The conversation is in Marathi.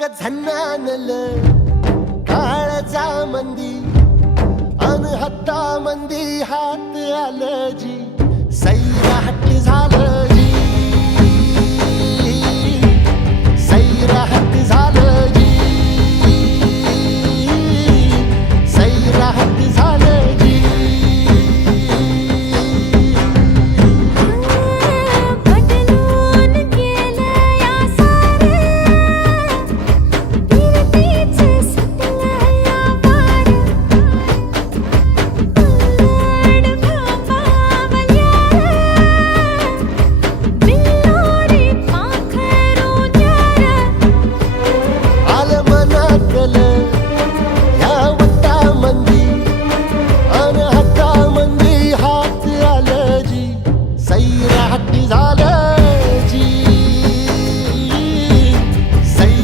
ग झन्नानल काळजा मंदी अन हत्ता मंदी हात आलं जी सैरा हट्ट झालं जी सैरा